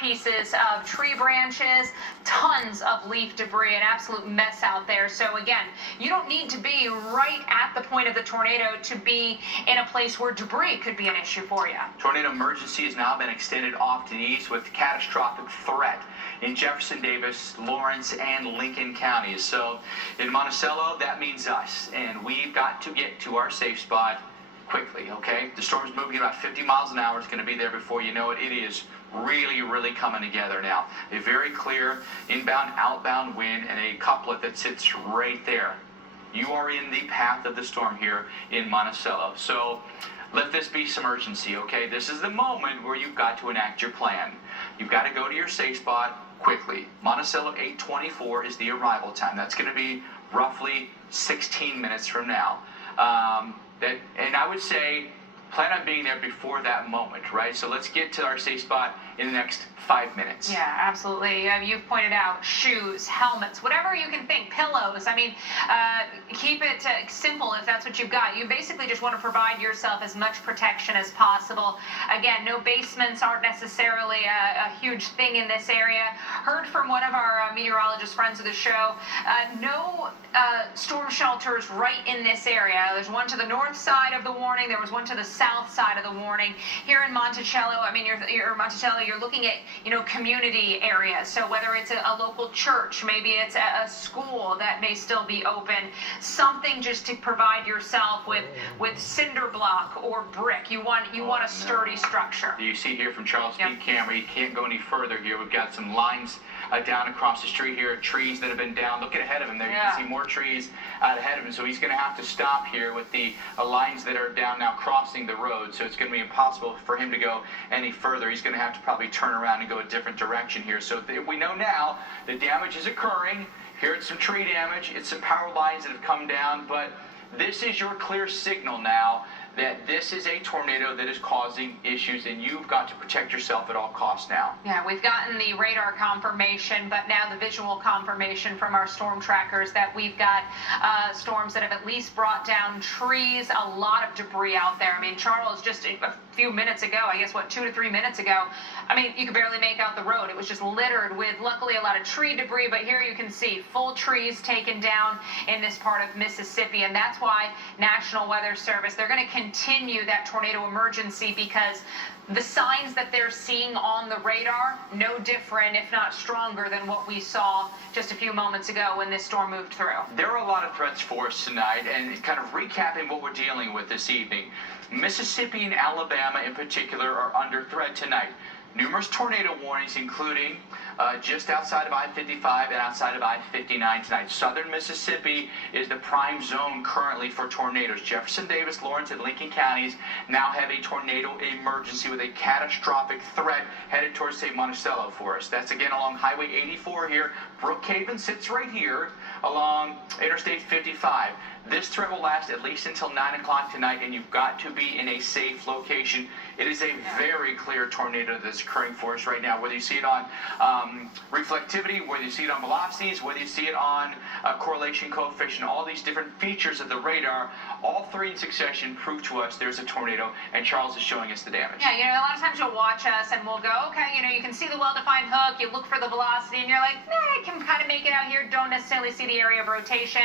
pieces of tree branches, tons of leaf debris, an absolute mess out there. So again, you don't need to be right at the point of the tornado to be in a place where debris could be an issue for you. Tornado emergency has now been extended off to the east with catastrophic threat in Jefferson, Davis, Lawrence, and Lincoln counties. So in Monticello, that means us, and we've got to get to our safe spot quickly, okay? The storm's moving at about 50 miles an hour. It's going to be there before you know it. It is really coming together now. A very clear inbound, outbound wind and a couplet that sits right there. You are in the path of the storm here in Monticello. So let this be some urgency, okay? This is the moment where you've got to enact your plan. You've got to go to your safe spot quickly. Monticello 8:24 is the arrival time. That's going to be roughly 16 minutes from now. And I would say plan on being there before that moment, right? So let's get to our safe spot in the next 5 minutes. Yeah, absolutely. You've pointed out shoes, helmets, whatever you can think, pillows. I mean, keep it simple if that's what you've got. You basically just want to provide yourself as much protection as possible. Again, no basements aren't necessarily a huge thing in this area. Heard from one of our meteorologist friends of the show, no storm shelters right in this area. There's one to the north side of the warning. There was one to the south side of the warning. Here in Monticello, I mean, you're looking at, community areas. So whether it's a local church, maybe it's a school that may still be open, something just to provide yourself with cinder block or brick. You want a sturdy structure. You see here from Charles' speed camera, you can't go any further here. We've got some lines down across the street here, trees that have been down. Looking ahead of him there, you can see more trees out ahead of him. So he's going to have to stop here with the lines that are down now crossing the road. So it's going to be impossible for him to go any further. He's going to have to probably turn around and go a different direction here. So we know now the damage is occurring. Here it's some tree damage. It's some power lines that have come down. But this is your clear signal now that this is a tornado that is causing issues, and you've got to protect yourself at all costs now. Yeah, we've gotten the radar confirmation, but now the visual confirmation from our storm trackers that we've got storms that have at least brought down trees, a lot of debris out there. I mean, Charles, just a few minutes ago, I guess, 2 to 3 minutes ago, I mean, you could barely make out the road. It was just littered with, luckily, a lot of tree debris, but here you can see full trees taken down in this part of Mississippi, and that's why National Weather Service, they're going to continue that tornado emergency because the signs that they're seeing on the radar, no different, if not stronger, than what we saw just a few moments ago when this storm moved through. There are a lot of threats for us tonight, and kind of recapping what we're dealing with this evening. Mississippi and Alabama in particular are under threat tonight. Numerous tornado warnings, including just outside of I-55 and outside of I-59 tonight. Southern Mississippi is the prime zone currently for tornadoes. Jefferson, Davis, Lawrence, and Lincoln counties now have a tornado emergency with a catastrophic threat headed towards, say, Monticello for us. That's again along Highway 84 here. Brookhaven sits right here along Interstate 55. This threat will last at least until 9 o'clock tonight, and you've got to be in a safe location. It is a very clear tornado that's occurring for us right now, whether you see it on reflectivity, whether you see it on velocities, whether you see it on correlation coefficient, all these different features of the radar, all three in succession prove to us there's a tornado, and Charles is showing us the damage. Yeah, a lot of times you'll watch us and we'll go, okay, you can see the well-defined hook, you look for the velocity, and you're like, I can kind of make it out here, don't necessarily see the area of rotation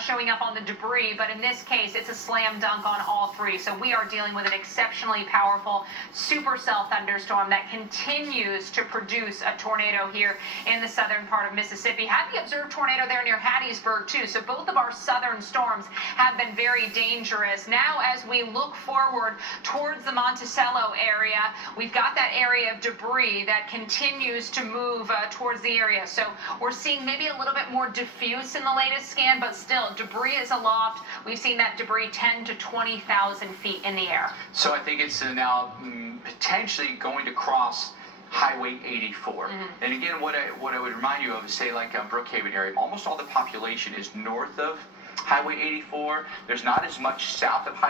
showing up on the debris, but in this case, it's a slam dunk on all three. So we are dealing with an exceptionally powerful supercell thunderstorm that continues to produce a tornado here in the southern part of Mississippi. Had the observed tornado there near Hattiesburg too. So both of our southern storms have been very dangerous. Now, as we look forward towards the Monticello area, we've got that area of debris that continues to move towards the area. So we're seeing maybe a little bit more diffuse in the latest scan, but still debris is aloft. We've seen that debris 10 to 20,000 feet in the air. So I think it's now potentially going to cross Highway 84. And again, what I would remind you of is, say, like Brookhaven area, almost all the population is north of Highway 84. There's not as much south of Highway